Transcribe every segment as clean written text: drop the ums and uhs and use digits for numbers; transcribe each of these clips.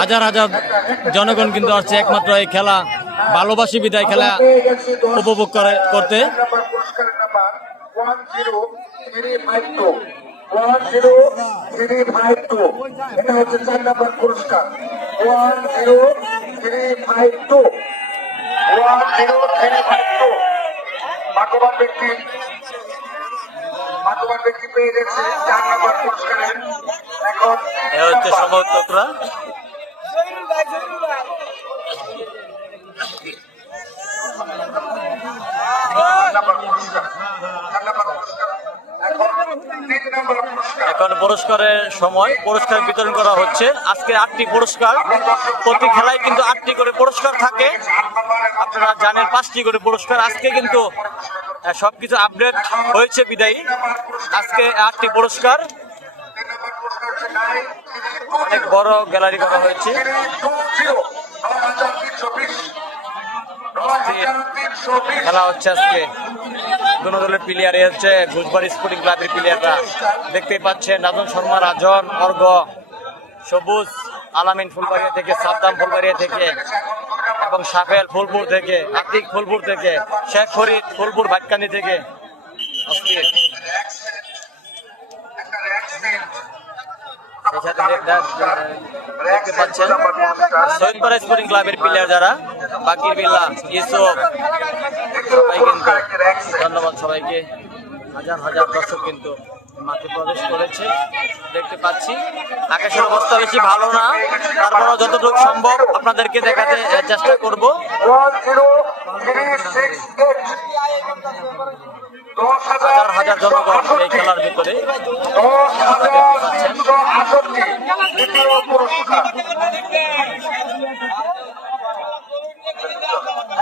হাজার হাজার জনগণ কিন্তু আসছে একমাত্র এই খেলা ভালোবাসি বিদায় খেলা উপভোগ করতে। এটা হচ্ছে 4 নম্বর পুরস্কার 10352 10352 ভাগ্যবান ব্যক্তি পেয়ে গেছে 4 নম্বর পুরস্কারের। এখন হচ্ছে সমর্থকরা এখন পুরস্কারের সময় পুরস্কার বিতরণ করা হচ্ছে। আজকে 8টি পুরস্কার, প্রতি খেলায় কিন্তু 8টি করে পুরস্কার থাকে। আপনারা জানেন 5টি করে পুরস্কার। আজকে কিন্তু সবকিছু আপডেট হয়েছে বিদায়ী। আজকে 8টি পুরস্কার, অনেক বড় গ্যালারি করা হয়েছে। খেলা হচ্ছে আজকে দুনো দলের প্লেয়ার হচ্ছে ঘুষবাড়ি স্পোর্টিং ক্লাবের প্লেয়াররা দেখতেই পাচ্ছেন। রাজন শর্মা, রাজন, অর্ঘ, সবুজ, আলামিন ফুলবাড়িয়া থেকে, সাদ্দাম ফুলবাড়িয়া থেকে এবং সাফেল ফুলপুর থেকে, আতিক ফুলপুর থেকে, শেখ ফরিদ ফুলপুর ভাটকানি থেকে। দেখতে পাচ্ছেন শহীদপাড়া স্পোর্টিং ক্লাবের প্লেয়ার যারা, বাকির বিল্লাহ, ইউসুফ, সবাই কিন্তু ধন্যবাদ সবাইকে। হাজার হাজার দর্শক কিন্তু মাঠে প্রবেশ করেছে দেখতে পাচ্ছি। আকাশের অবস্থা বেশি ভালো না, তারপরও যতটুকু সম্ভব আপনাদেরকে দেখাতে চেষ্টা করব। হাজার হাজার জনগণ এই খেলার ভিতরে।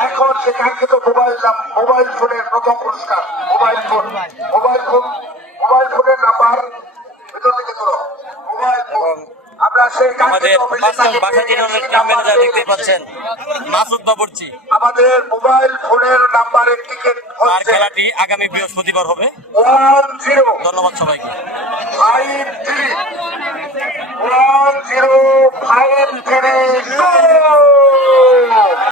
এখন সে কাঙ্ক্ষিত মোবাইল ফোনের প্রথম পুরস্কার মোবাইল ফোনের নাম্বার ভিতর থেকে তোলো মোবাইল ফোন। আমাদের দেখতে পাচ্ছেন মাসুদ বাবুর্চি। আমাদের মোবাইল ফোনের নাম্বারের টিকিট খেলাটি আগামী বৃহস্পতিবার হবে। 10 ধন্যবাদ সবাইকে। 53 1053